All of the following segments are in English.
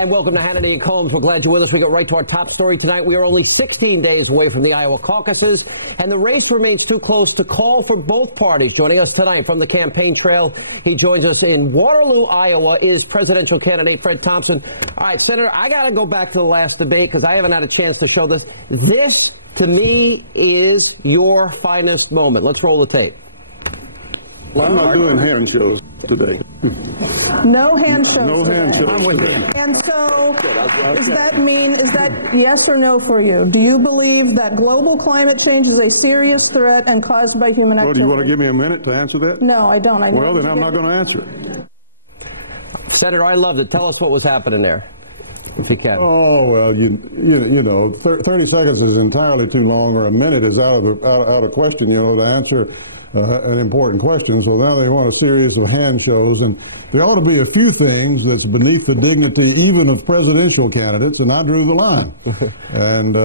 And welcome to Hannity and Colmes. We're glad you're with us. We go right to our top story tonight. We are only 16 days away from the Iowa caucuses, and the race remains too close to call for both parties. Joining us tonight from the campaign trail, he joins us in Waterloo, Iowa, is presidential candidate Fred Thompson. All right, Senator, I got to go back to the last debate because I haven't had a chance to show this. This, to me, is your finest moment. Let's roll the tape. Well, I'm not doing hand shows today. No hand shows. No hand shows. I'm with you. And so, does that mean, is that yes or no for you? Do you believe that global climate change is a serious threat and caused by human activity? Well, do you want to give me a minute to answer that? No, I don't. Well, then I'm not going to answer. Senator, I loved it. Tell us what was happening there, if you can. Oh, well, you know, 30 seconds is entirely too long, or a minute is out of question, you know, to answer an important question. So now they want a series of hand shows, and there ought to be a few things that's beneath the dignity even of presidential candidates, and I drew the line. and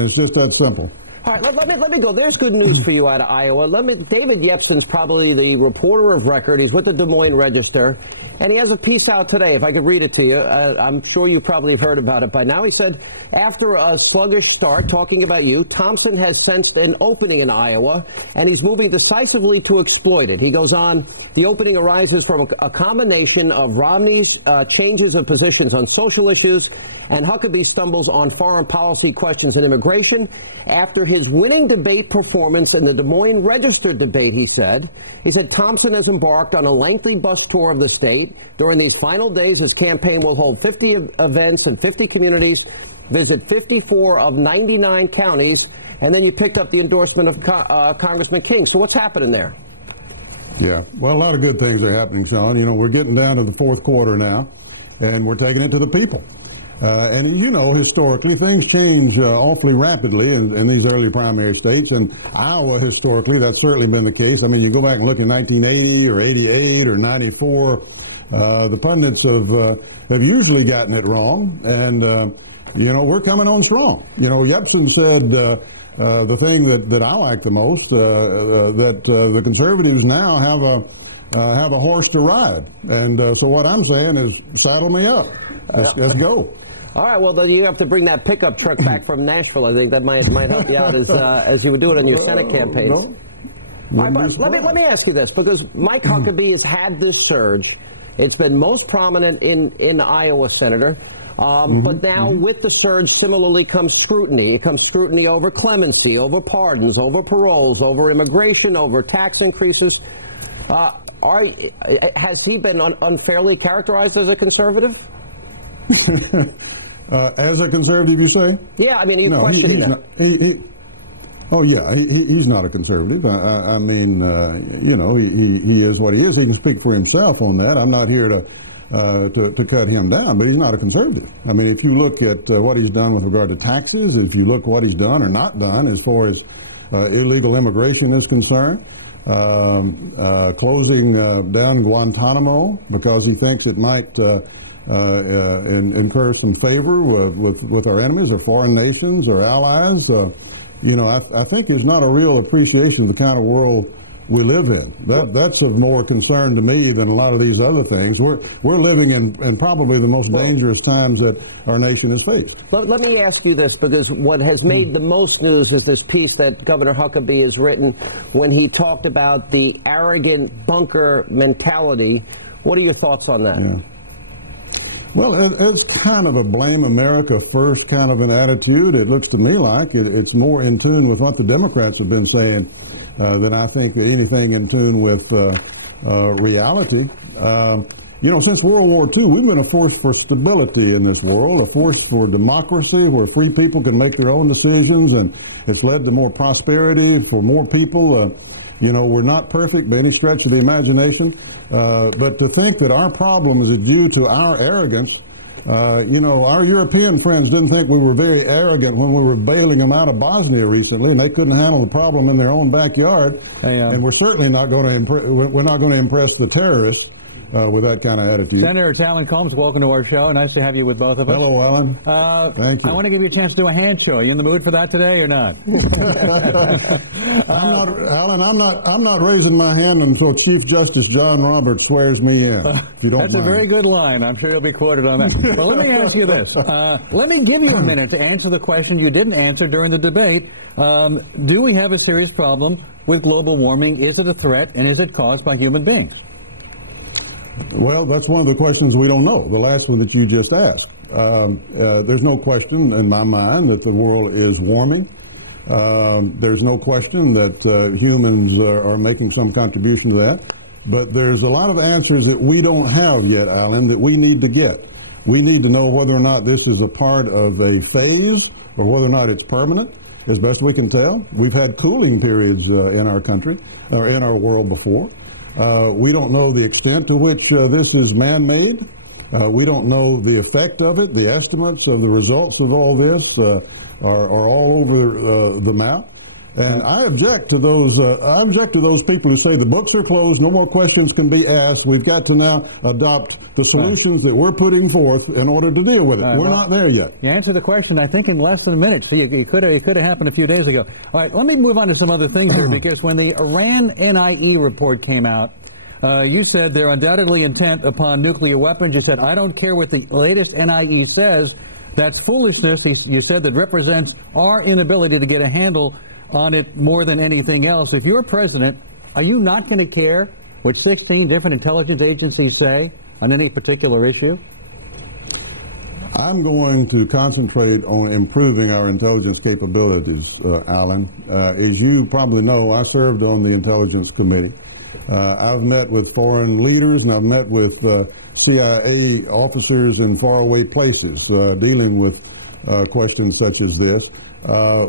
it's just that simple. All right, let me go. There's good news for you out of Iowa. David Yepsen's probably the reporter of record. He's with the Des Moines Register, and he has a piece out today. If I could read it to you, I'm sure you probably have heard about it by now. He said, after a sluggish start, talking about you, Thompson has sensed an opening in Iowa, and he's moving decisively to exploit it. He goes on, the opening arises from a combination of Romney's changes of positions on social issues and Huckabee's stumbles on foreign policy questions and immigration. After his winning debate performance in the Des Moines Register debate, he said Thompson has embarked on a lengthy bus tour of the state. During these final days, his campaign will hold 50 events in 50 communities, visit 54 of 99 counties, and then you picked up the endorsement of Congressman King. So what's happening there? Yeah, well, a lot of good things are happening, Sean. You know, we're getting down to the fourth quarter now, and we're taking it to the people. And, you know, historically, things change awfully rapidly in these early primary states. And Iowa, historically, that's certainly been the case. I mean, you go back and look at 1980 or 88 or 94, the pundits have usually gotten it wrong. And, you know, we're coming on strong. You know, Yepsen said the thing that I like the most, that the conservatives now have a horse to ride. And so what I'm saying is saddle me up. Let's go. All right, well, then you have to bring that pickup truck back from Nashville. I think that might help you out as you would do it in your Senate campaigns. No. All right, but let me ask you this, because Mike Huckabee has had this surge. It's been most prominent in Iowa, Senator. But now with the surge, similarly comes scrutiny. It comes scrutiny over clemency, over pardons, over paroles, over immigration, over tax increases. Has he been unfairly characterized as a conservative? As a conservative, you say? Yeah, I mean, are you questioning that? He's not a conservative. I mean, you know, he is what he is. He can speak for himself on that. I'm not here to cut him down, but he's not a conservative. I mean, if you look at what he's done with regard to taxes, if you look what he's done or not done as far as illegal immigration is concerned, closing down Guantanamo because he thinks it might incur some favor with our enemies or foreign nations or allies. You know, I think there's not a real appreciation of the kind of world we live in. That's of more concern to me than a lot of these other things. We're living in probably the most dangerous times that our nation has faced. Let me ask you this, because what has made the most news is this piece that Governor Huckabee has written when he talked about the arrogant bunker mentality. What are your thoughts on that? Yeah. Well, it's kind of a blame America first kind of an attitude. It looks to me like it's more in tune with what the Democrats have been saying than I think that anything in tune with reality. You know, since World War II, we've been a force for stability in this world, a force for democracy where free people can make their own decisions, and it's led to more prosperity for more people. You know, we're not perfect by any stretch of the imagination. But to think that our problems are due to our arrogance, you know, our European friends didn't think we were very arrogant when we were bailing them out of Bosnia recently, and they couldn't handle the problem in their own backyard. And we're certainly not going to impress the terrorists with that kind of attitude. Senator Alan Colmes, welcome to our show. Nice to have you with both of us. Hello, Alan. Thank you. I want to give you a chance to do a hand show. Are you in the mood for that today or not? Alan, I'm not raising my hand until Chief Justice John Roberts swears me in. If you don't That's mind. a very good line. I'm sure you'll be quoted on that. Well, let me ask you this. Let me give you a minute to answer the question you didn't answer during the debate. Do we have a serious problem with global warming? Is it a threat, and is it caused by human beings? Well, that's one of the questions we don't know, the last one that you just asked. There's no question in my mind that the world is warming. There's no question that humans are making some contribution to that. But there's a lot of answers that we don't have yet, Alan, that we need to get. We need to know whether or not this is a part of a phase or whether or not it's permanent, as best we can tell. We've had cooling periods in our country, or in our world before. We don't know the extent to which this is man-made. We don't know the effect of it. The estimates of the results of all this are all over the map. And I object to those. I object to those people who say the books are closed, no more questions can be asked. We've got to now adopt the solutions that we're putting forth in order to deal with it. We're not there yet. You answered the question, I think, in less than a minute. See, it could have happened a few days ago. All right, let me move on to some other things here, because when the Iran NIE report came out, you said they're undoubtedly intent upon nuclear weapons. You said, I don't care what the latest NIE says. That's foolishness. You said that represents our inability to get a handle on it more than anything else. If you're president, are you not going to care what 16 different intelligence agencies say on any particular issue? I'm going to concentrate on improving our intelligence capabilities, Alan. As you probably know, I served on the Intelligence Committee. I've met with foreign leaders, and I've met with CIA officers in faraway places dealing with questions such as this.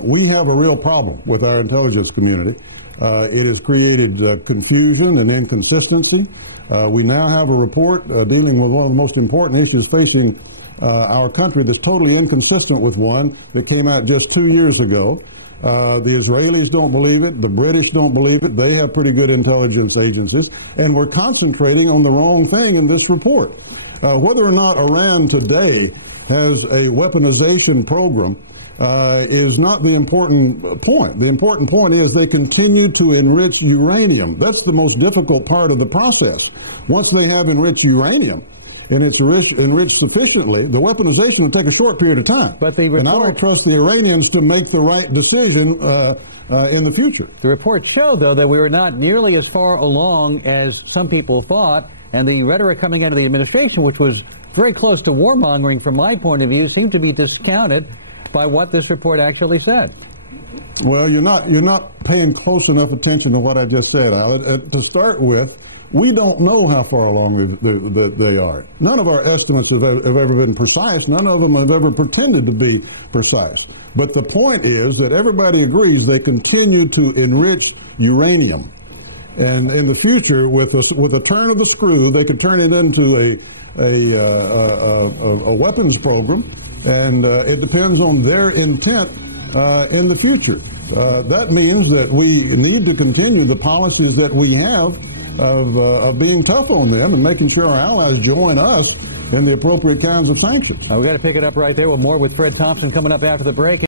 We have a real problem with our intelligence community. It has created confusion and inconsistency. We now have a report dealing with one of the most important issues facing our country that's totally inconsistent with one that came out just 2 years ago. The Israelis don't believe it. The British don't believe it. They have pretty good intelligence agencies. And we're concentrating on the wrong thing in this report. Whether or not Iran today has a weaponization program is not the important point. The important point is they continue to enrich uranium. That's the most difficult part of the process. Once they have enriched uranium, and it's enriched sufficiently, the weaponization will take a short period of time. But the report, and I don't trust the Iranians to make the right decision in the future. The report showed, though, that we were not nearly as far along as some people thought, and the rhetoric coming out of the administration, which was very close to warmongering from my point of view, seemed to be discounted by what this report actually said. Well, you're not paying close enough attention to what I just said, Alan. To start with, we don't know how far along they are. None of our estimates have ever been precise. None of them have ever pretended to be precise. But the point is that everybody agrees they continue to enrich uranium. And in the future, with a turn of the screw, they could turn it into a weapons program. And it depends on their intent in the future. That means that we need to continue the policies that we have of being tough on them and making sure our allies join us in the appropriate kinds of sanctions. We've got to pick it up right there with more with Fred Thompson coming up after the break.